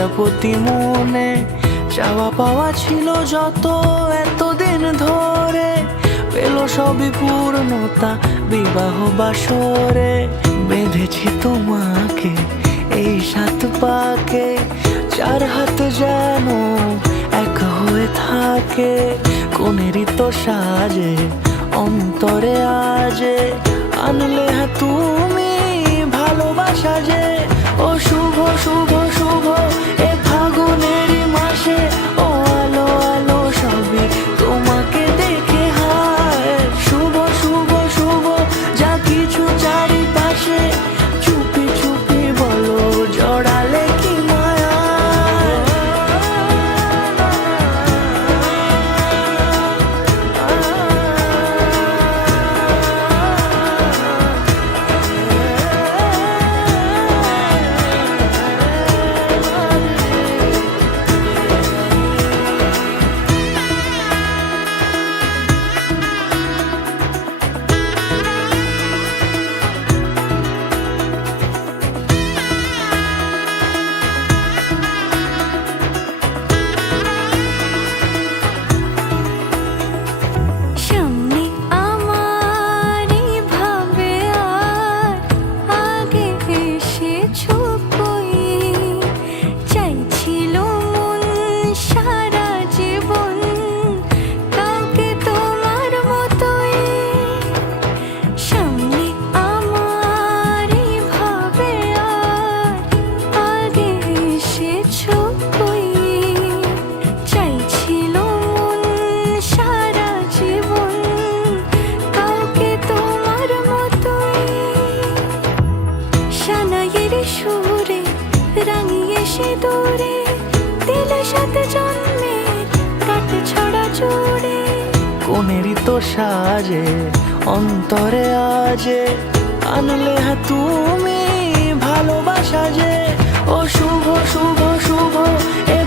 প্রজাপতি মনে চাওয়া পাওয়া ছিল যত এতদিন ধরে, পেল সবই পূর্ণতা বিবাহ বাসরে। বেঁধেছি তোমাকে এই 7 পাকে, 4 হাত যেন এক হয়ে থাকে। কোনেরই তো সাজে অন্তরে আজে, আনলে তুমি ভালোবাসা যে। ও শুভ শুভ শুভ এ ফাগুনেরই মাসে, ও আলো আলো সবই তোমাকে দেখে হায়। শুভ শুভ শুভ যা কিছু চারিপাশে, চুপি চুপি বলো জড়ালে কি মায়া। সুরে রাঙিয়ে সে দূরে দিলে 7 জন্মের কাট ছড়া জোড়ে। কোনেরই তো সাজে অন্তরে আজে, আনলে তুমি ভালোবাসা যে। ও শুভ শুভ শুভ এ